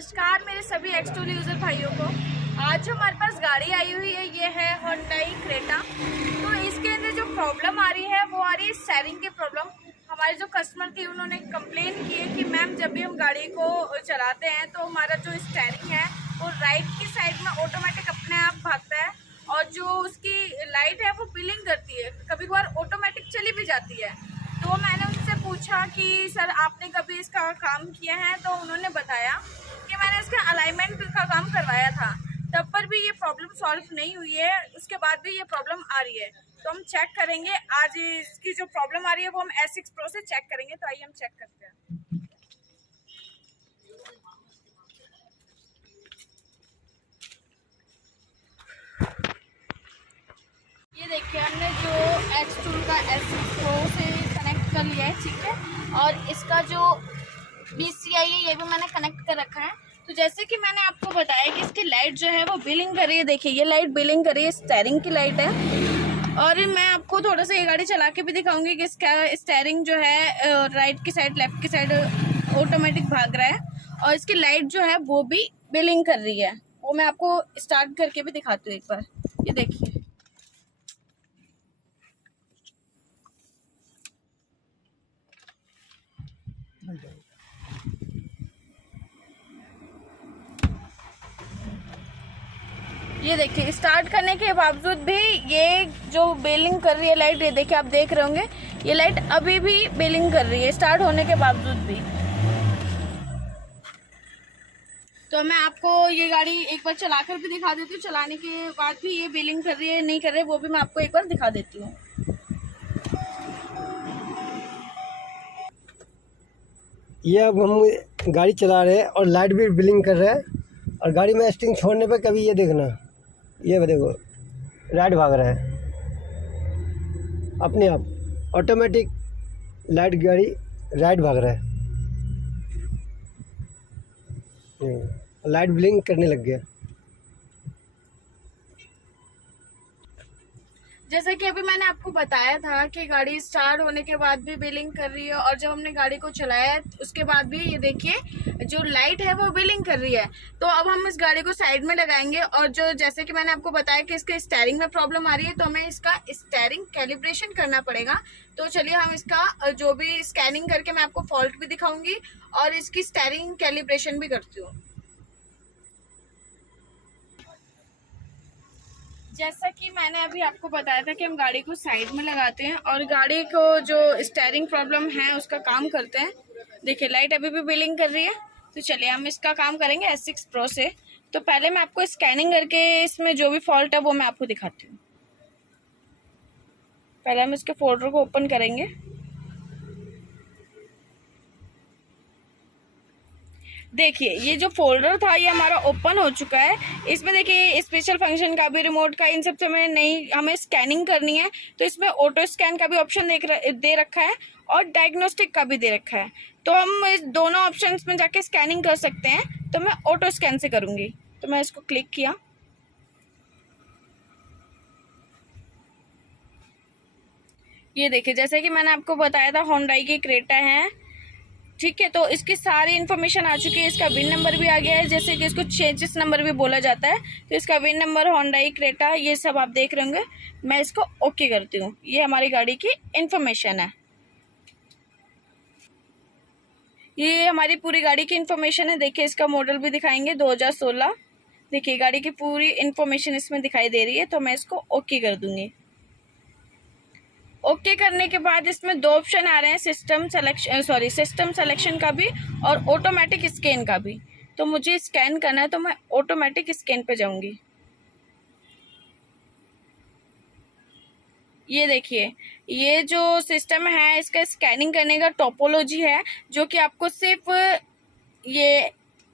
नमस्कार मेरे सभी एक्स2 यूज़र भाइयों को। आज जो हमारे पास गाड़ी आई हुई है ये है Hyundai क्रेटा। तो इसके अंदर जो प्रॉब्लम आ रही है वो आ रही है स्टीयरिंग की प्रॉब्लम। हमारे जो कस्टमर थे उन्होंने कंप्लेन की है कि मैम जब भी हम गाड़ी को चलाते हैं तो हमारा जो स्टीयरिंग है वो राइट की साइड में ऑटोमेटिक अपने आप भागता है और जो उसकी लाइट है वो बिलिंग करती है, कभी कभार ऑटोमेटिक चली भी जाती है। तो मैंने उनसे पूछा कि सर आपने कभी इसका काम किया है, तो उन्होंने बताया कि मैंने इसका अलाइनमेंट का काम करवाया था, तब पर भी ये प्रॉब्लम सॉल्व नहीं हुई है, उसके बाद भी ये प्रॉब्लम आ रही है। तो हम चेक करेंगे आज इसकी जो प्रॉब्लम आ रही है वो हम S6 Pro से चेक करेंगे। तो आइए हम चेक करते हैं। ये देखिए हमने जो H2 का S6 Pro से कनेक्ट कर लिया है, ठीक है। और इसका जो BCI है ये भी मैंने कनेक्ट कर रखा है। तो जैसे कि मैंने आपको बताया कि इसकी लाइट जो है वो बिलिंग कर रही है। देखिए ये लाइट बिलिंग कर रही है, स्टीयरिंग की लाइट है। और मैं आपको थोड़ा सा ये गाड़ी चला के भी दिखाऊंगी कि इसका स्टीयरिंग जो है राइट की साइड लेफ्ट की साइड ऑटोमेटिक भाग रहा है और इसकी लाइट जो है वो भी बिलिंग कर रही है। वो मैं आपको स्टार्ट करके भी दिखाती हूँ एक बार। ये देखिए ये देखिए स्टार्ट करने के बावजूद भी ये जो बिलिंग कर रही है लाइट, ये देखिए आप देख रहे होंगे ये लाइट अभी भी बिलिंग कर रही है स्टार्ट होने के बावजूद भी। तो मैं आपको ये गाड़ी एक बार चलाकर भी दिखा देती हूँ, चलाने के बाद भी ये बिलिंग कर रही है नहीं कर रही है वो भी मैं आपको एक बार दिखा देती हूँ। ये अब हम गाड़ी चला रहे हैं और लाइट भी बिलिंग कर रहा है और गाड़ी में स्टिंग छोड़ने पे कभी ये देखना, ये देखो लाइट भाग रहा है अपने आप ऑटोमेटिक। लाइट गाड़ी राइट भाग रहा है, लाइट ब्लिंक करने लग गया। जैसे कि अभी मैंने आपको बताया था कि गाड़ी स्टार्ट होने के बाद भी बिलिंग कर रही है और जब हमने गाड़ी को चलाया उसके बाद भी ये देखिए जो लाइट है वो बिलिंग कर रही है। तो अब हम इस गाड़ी को साइड में लगाएंगे और जो जैसे कि मैंने आपको बताया कि इसके स्टीयरिंग में प्रॉब्लम आ रही है तो हमें इसका स्टीयरिंग कैलिब्रेशन करना पड़ेगा। तो चलिए हम इसका जो भी स्कैनिंग करके मैं आपको फॉल्ट भी दिखाऊंगी और इसकी स्टीयरिंग कैलिब्रेशन भी करती हूँ। जैसा कि मैंने अभी आपको बताया था कि हम गाड़ी को साइड में लगाते हैं और गाड़ी को जो स्टीयरिंग प्रॉब्लम है उसका काम करते हैं। देखिए लाइट अभी भी बिलिंग कर रही है। तो चलिए हम इसका काम करेंगे S6 Pro से। तो पहले मैं आपको स्कैनिंग करके इसमें जो भी फॉल्ट है वो मैं आपको दिखाती हूँ। पहले हम इसके फोल्डर को ओपन करेंगे। देखिए ये जो फोल्डर था ये हमारा ओपन हो चुका है। इसमें देखिए स्पेशल फंक्शन का भी, रिमोट का, इन सब से हमें नहीं हमें स्कैनिंग करनी है तो इसमें ऑटो स्कैन का भी ऑप्शन दे रखा है और डायग्नोस्टिक का भी दे रखा है। तो हम इस दोनों ऑप्शंस में जाके स्कैनिंग कर सकते हैं। तो मैं ऑटो स्कैन से करूँगी। तो मैं इसको क्लिक किया। ये देखिए जैसे कि मैंने आपको बताया था Hyundai की क्रेटा है, ठीक है। तो इसकी सारी इन्फॉर्मेशन आ चुकी है। इसका विन नंबर भी आ गया है, जैसे कि इसको चेजिस नंबर भी बोला जाता है। तो इसका विन नंबर Hyundai क्रेटा ये सब आप देख रहे होंगे। मैं इसको ओके करती हूँ। ये हमारी गाड़ी की इन्फॉर्मेशन है। ये हमारी पूरी गाड़ी की इन्फॉर्मेशन है। देखिए इसका मॉडल भी दिखाएंगे 2016। देखिए गाड़ी की पूरी इन्फॉर्मेशन इसमें दिखाई दे रही है। तो मैं इसको ओके कर दूंगी। ओके करने के बाद इसमें दो ऑप्शन आ रहे हैं, सिस्टम सिलेक्शन का भी और ऑटोमेटिक स्कैन का भी। तो मुझे स्कैन करना है तो मैं ऑटोमेटिक स्कैन पे जाऊंगी। ये देखिए ये जो सिस्टम है इसका स्कैनिंग करने का टोपोलॉजी है जो कि आपको सिर्फ ये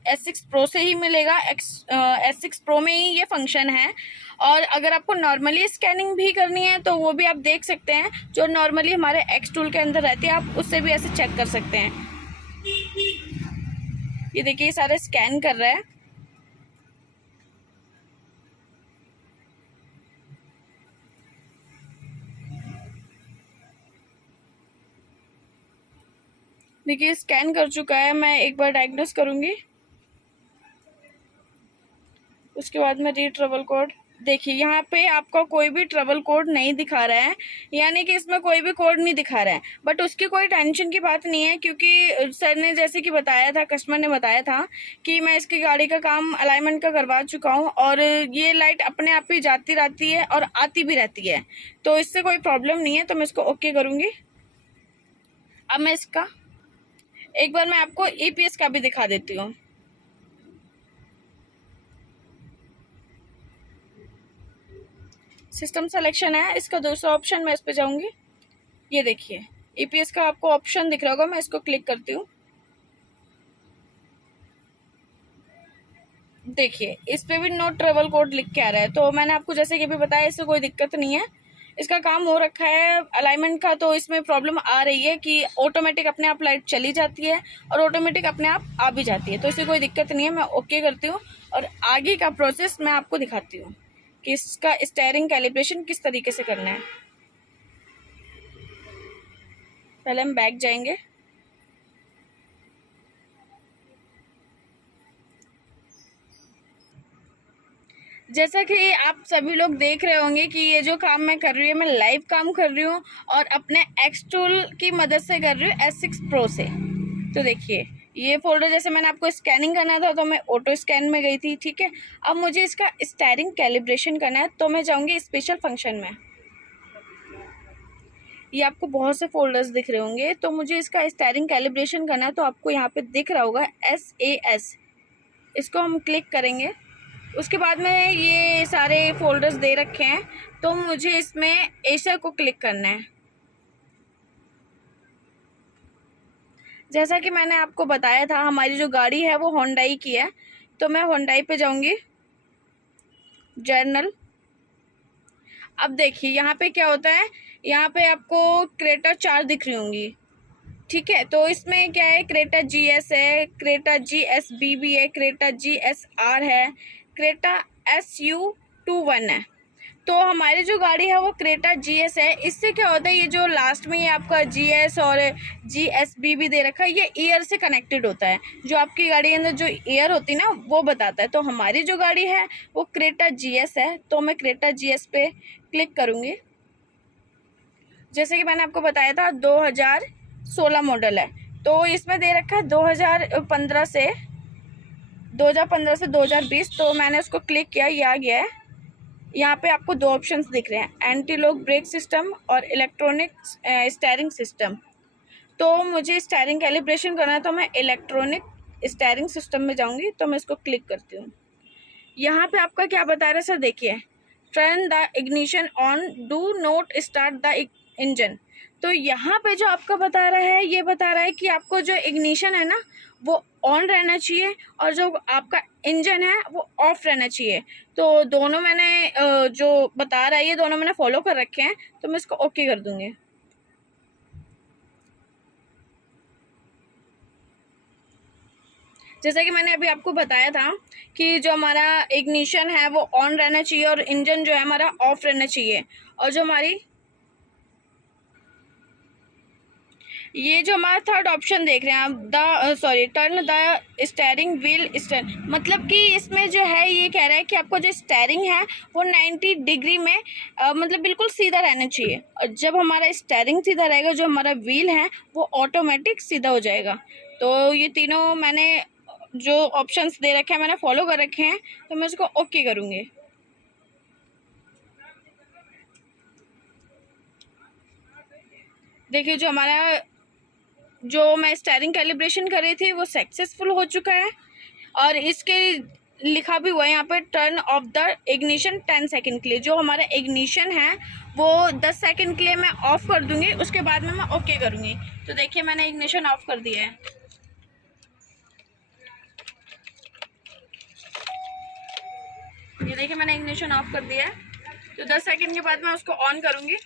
S6 Pro से ही मिलेगा। S6 Pro में ही ये फंक्शन है। और अगर आपको नॉर्मली स्कैनिंग भी करनी है तो वो भी आप देख सकते हैं, जो नॉर्मली हमारे X टूल के अंदर रहती है, आप उससे भी ऐसे चेक कर सकते हैं। ये देखिए सारे स्कैन कर रहा है। देखिए स्कैन कर चुका है। मैं एक बार डायग्नोस करूंगी। उसके बाद में री ट्रैवल कोड। देखिए यहाँ पे आपका कोई भी ट्रैवल कोड नहीं दिखा रहा है, यानी कि इसमें कोई भी कोड नहीं दिखा रहा है। बट उसकी कोई टेंशन की बात नहीं है, क्योंकि सर ने जैसे कि बताया था, कस्टमर ने बताया था कि मैं इसकी गाड़ी का काम अलाइनमेंट का करवा चुका हूँ और ये लाइट अपने आप ही जाती रहती है और आती भी रहती है, तो इससे कोई प्रॉब्लम नहीं है। तो मैं इसको ओके करूँगी। अब मैं इसका एक बार मैं आपको EPS का भी दिखा देती हूँ। सिस्टम सिलेक्शन है, इसका दूसरा ऑप्शन, मैं इस पे जाऊंगी। ये देखिए EPS का आपको ऑप्शन दिख रहा होगा, मैं इसको क्लिक करती हूँ। देखिए इस पे भी नो ट्रैवल कोड लिख के आ रहा है। तो मैंने आपको जैसे कि भी बताया, इससे कोई दिक्कत नहीं है, इसका काम हो रखा है अलाइनमेंट का। तो इसमें प्रॉब्लम आ रही है कि ऑटोमेटिक अपने आप लाइट चली जाती है और ऑटोमेटिक अपने आप आ भी जाती है, तो इससे कोई दिक्कत नहीं है। मैं ओके करती हूँ और आगे का प्रोसेस मैं आपको दिखाती हूँ कि इसका स्टीयरिंग कैलिब्रेशन किस तरीके से करना है। पहले हम बैक जाएंगे। जैसा कि आप सभी लोग देख रहे होंगे कि ये जो काम मैं कर रही हूँ, मैं लाइव काम कर रही हूँ और अपने एक्स टूल की मदद से कर रही हूँ S6 Pro से। तो देखिए ये फोल्डर जैसे मैंने आपको स्कैनिंग करना था तो मैं ऑटो स्कैन में गई थी, ठीक है। अब मुझे इसका स्टीयरिंग कैलिब्रेशन करना है, तो मैं जाऊँगी स्पेशल फंक्शन में। ये आपको बहुत से फोल्डर्स दिख रहे होंगे, तो मुझे इसका स्टीयरिंग कैलिब्रेशन करना है। तो आपको यहाँ पे दिख रहा होगा SAS, इसको हम क्लिक करेंगे। उसके बाद में ये सारे फोल्डर्स दे रखे हैं, तो मुझे इसमें एसर को क्लिक करना है। जैसा कि मैंने आपको बताया था, हमारी जो गाड़ी है वो होंडाई की है, तो मैं होंडाई पे जाऊंगी, जर्नल। अब देखिए यहाँ पे क्या होता है, यहाँ पे आपको क्रेटा 4 दिख रही होंगी, ठीक है। तो इसमें क्या है, क्रेटा GS है, क्रेटा GSBB है, क्रेटा GSR है, क्रेटा SU21 है। तो हमारी जो गाड़ी है वो क्रेटा GS है। इससे क्या होता है, ये जो लास्ट में ये आपका GS और GSBB दे रखा है, ये ईयर से कनेक्टेड होता है। जो आपकी गाड़ी के अंदर जो ईयर होती है ना, वो बताता है। तो हमारी जो गाड़ी है वो क्रेटा GS है, तो मैं क्रेटा GS पे क्लिक करूँगी। जैसे कि मैंने आपको बताया था 2016 मॉडल है, तो इसमें दे रखा है 2015 से 2020। तो मैंने उसको क्लिक किया, ये आ गया है। यहाँ पे आपको 2 ऑप्शंस दिख रहे हैं, एंटी लॉक ब्रेक सिस्टम और इलेक्ट्रॉनिक स्टीयरिंग सिस्टम। तो मुझे स्टीयरिंग कैलिब्रेशन करना है, तो मैं इलेक्ट्रॉनिक स्टीयरिंग सिस्टम में जाऊँगी। तो मैं इसको क्लिक करती हूँ। यहाँ पे आपका क्या बता रहा है सर, देखिए turn the ignition on, do not start the engine. तो यहाँ पे जो आपका बता रहा है, ये बता रहा है कि आपको जो इग्निशन है ना वो ऑन रहना चाहिए और जो आपका इंजन है वो ऑफ रहना चाहिए। तो दोनों मैंने जो बता रहा है, ये दोनों मैंने फॉलो कर रखे हैं, तो मैं इसको ओके कर दूंगी। जैसा कि मैंने अभी आपको बताया था कि जो हमारा इग्निशन है वो ऑन रहना चाहिए और इंजन जो है हमारा ऑफ रहना चाहिए। और जो हमारी ये जो हमारा थर्ड ऑप्शन देख रहे हैं आप, turn the steering wheel stand, मतलब कि इसमें जो है ये कह रहा है कि आपको जो स्टीयरिंग है वो 90 डिग्री में मतलब बिल्कुल सीधा रहना चाहिए। और जब हमारा स्टीयरिंग सीधा रहेगा, जो हमारा व्हील है वो ऑटोमेटिक सीधा हो जाएगा। तो ये तीनों मैंने जो ऑप्शंस दे रखे हैं मैंने फॉलो कर रखे हैं, तो मैं इसको ओके करूँगी। देखिए जो हमारा जो मैं स्टीयरिंग कैलिब्रेशन कर रही थी वो सक्सेसफुल हो चुका है और इसके लिखा भी हुआ है यहाँ पे turn off the ignition 10 second के लिए। जो हमारा इग्निशन है वो 10 सेकंड के लिए मैं ऑफ कर दूंगी, उसके बाद में मैं ओके करूँगी। तो देखिए मैंने इग्निशन ऑफ कर दिया है। ये देखिए मैंने इग्निशन ऑफ कर दिया है। तो 10 सेकंड के बाद मैं उसको ऑन करूँगी।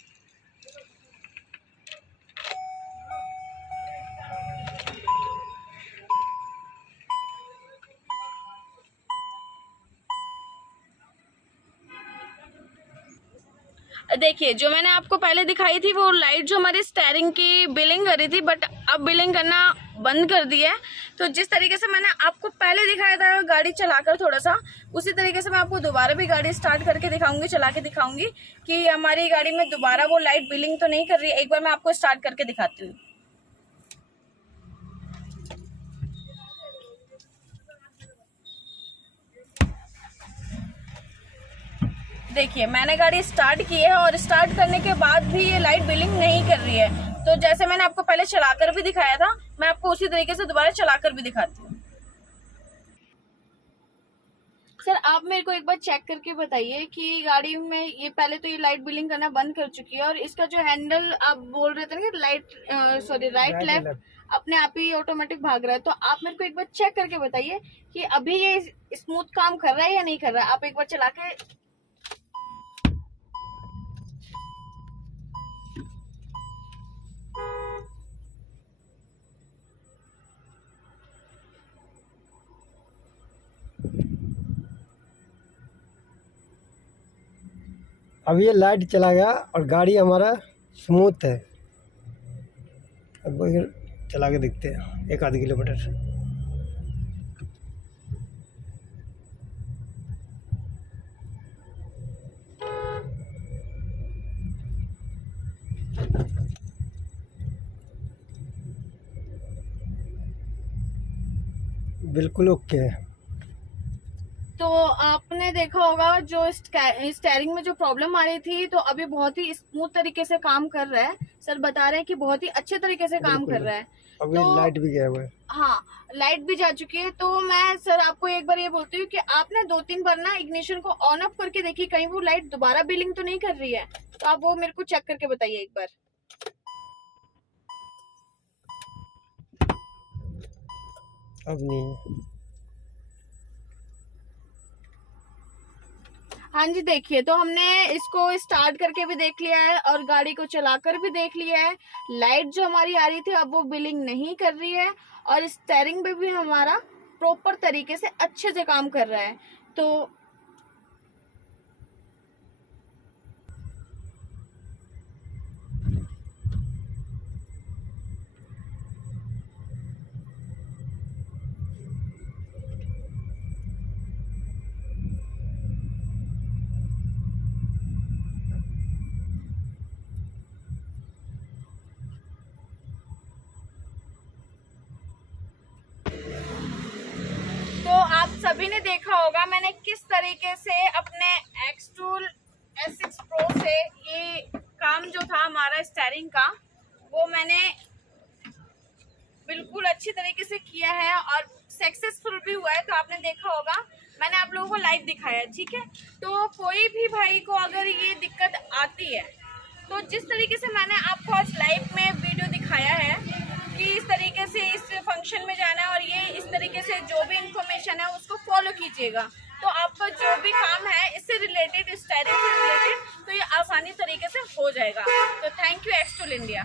देखिए जो मैंने आपको पहले दिखाई थी वो लाइट जो हमारी स्टीयरिंग की बिलिंग कर रही थी, बट अब बिलिंग करना बंद कर दिया है। तो जिस तरीके से मैंने आपको पहले दिखाया था गाड़ी गाड़ी चलाकर थोड़ा सा उसी तरीके से मैं आपको दोबारा भी गाड़ी स्टार्ट करके दिखाऊंगी, चला के दिखाऊंगी कि हमारी गाड़ी में दोबारा वो लाइट बिलिंग तो नहीं कर रही है। एक बार मैं आपको स्टार्ट करके दिखाती हूँ। देखिए मैंने गाड़ी स्टार्ट की है और स्टार्ट करने के बाद भी ये लाइट बिलिंग नहीं कर रही है। तो जैसे मैंने आपको पहले चलाकर भी दिखाया था, मैं आपको उसी तरीके से दोबारा चलाकर भी दिखाती हूँ। सर आप मेरे को एक बार चेक करके बताइए कि गाड़ी में ये पहले तो ये लाइट बिलिंग करना बंद कर चुकी है और इसका जो हैंडल आप बोल रहे थे ना लाइट राइट लेफ्ट अपने आप ही ऑटोमेटिक भाग रहा है। तो आप मेरे को एक बार चेक करके बताइए कि अभी ये स्मूथ काम कर रहा है या नहीं कर रहा है। आप एक बार चला के अब ये लाइट चला गया और गाड़ी हमारा स्मूथ है। अब चला के देखते हैं 1-आध किलोमीटर। बिल्कुल ओके है। तो आपने देखा होगा जो स्टेयरिंग में जो प्रॉब्लम आ रही थी, तो अभी बहुत ही स्मूथ तरीके से काम कर रहा है। सर बता रहे हैं कि बहुत ही अच्छे तरीके से काम कर रहा है। अभी तो लाइट भी गया हुआ है। हाँ, लाइट भी जा चुकी है। तो मैं सर आपको एक बार ये बोलती हूँ कि आपने 2-3 बार ना इग्निशन को ऑन ऑफ करके देखिए, कहीं वो लाइट दोबारा बिलिंग तो नहीं कर रही है। तो आप वो मेरे को चेक करके बताइए एक बार। अब नहीं है। हाँ जी, देखिए तो हमने इसको स्टार्ट करके भी देख लिया है और गाड़ी को चलाकर भी देख लिया है। लाइट जो हमारी आ रही थी अब वो बिलिंग नहीं कर रही है और स्टीयरिंग पे भी हमारा प्रॉपर तरीके से अच्छे से काम कर रहा है। तो आप सभी ने देखा होगा मैंने किस तरीके से अपने Xtool S6 Pro से ये काम जो था हमारा स्टीयरिंग का, वो मैंने बिल्कुल अच्छी तरीके से किया है और सक्सेसफुल भी हुआ है। तो आपने देखा होगा, मैंने आप लोगों को लाइव दिखाया, ठीक है। तो कोई भी भाई को अगर ये दिक्कत आती है तो जिस तरीके से मैंने आपको आज लाइव में वीडियो दिखाया है कि इस तरीके से इस फंक्शन में जाना है और ये इस तरीके से जो भी इंफॉर्मेशन है उसको फॉलो कीजिएगा, तो आपका जो भी काम है इससे रिलेटेड, स्टीयरिंग से रिलेटेड, तो ये आसानी तरीके से हो जाएगा। तो थैंक यू Xtool इंडिया।